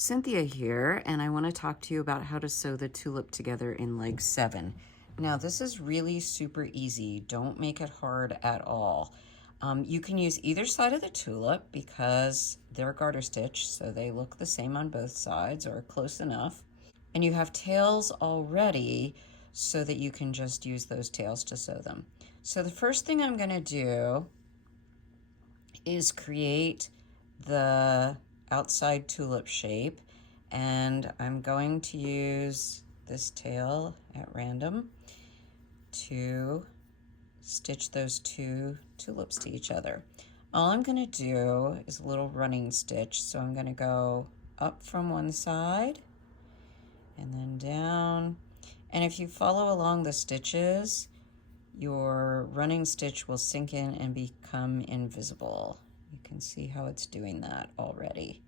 Cynthia here, and I want to talk to you about how to sew the tulip together in leg 7. Now, this is really super easy. Don't make it hard at all. You can use either side of the tulip because they're garter stitch, so they look the same on both sides or close enough. And you have tails already so that you can just use those tails to sew them. So the first thing I'm going to do is create the outside tulip shape, and I'm going to use this tail at random to stitch those two tulips to each other. All I'm going to do is a little running stitch, so I'm going to go up from one side and then down, and if you follow along the stitches, your running stitch will sink in and become invisible. You can see how it's doing that already.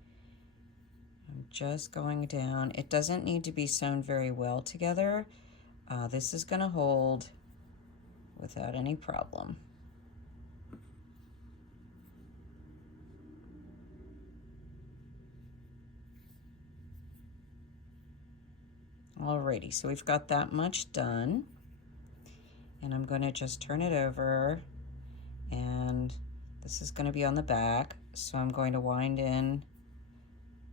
I'm just going down. It doesn't need to be sewn very well together. This is going to hold without any problem. Alrighty, so we've got that much done. And I'm going to just turn it over, and this is going to be on the back, so I'm going to wind in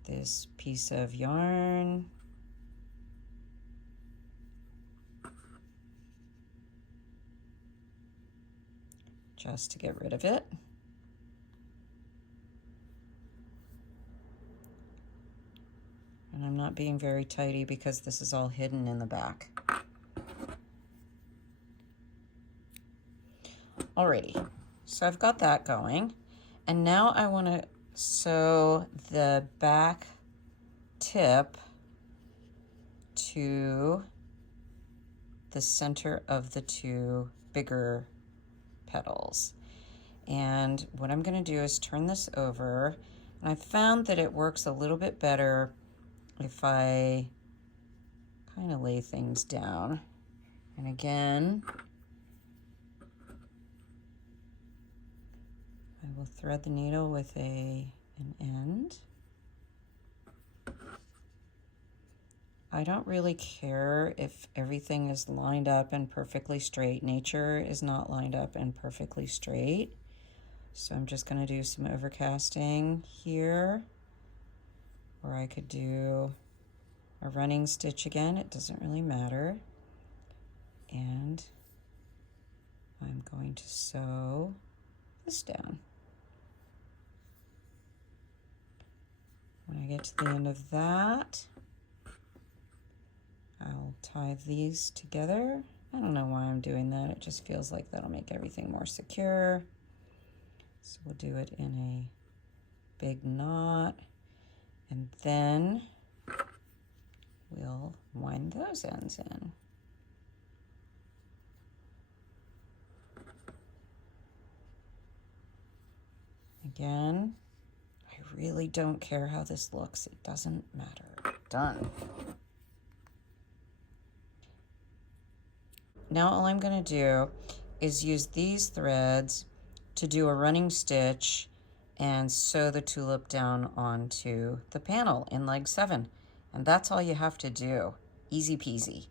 this piece of yarn just to get rid of it. And I'm not being very tidy because this is all hidden in the back. Alrighty, so I've got that going, and now I want to sew the back tip to the center of the two bigger petals. And what I'm going to do is turn this over, and I found that it works a little bit better if I kind of lay things down. And again, I will thread the needle with an end. I don't really care if everything is lined up and perfectly straight. Nature is not lined up and perfectly straight. So I'm just going to do some overcasting here, or I could do a running stitch again. It doesn't really matter. And I'm going to sew this down. When I get to the end of that, I'll tie these together. I don't know why I'm doing that. It just feels like that'll make everything more secure. So we'll do it in a big knot, and then we'll wind those ends in. Again, I really don't care how this looks. It doesn't matter. Done. Now all I'm going to do is use these threads to do a running stitch and sew the tulip down onto the panel in leg 7. And that's all you have to do. Easy peasy.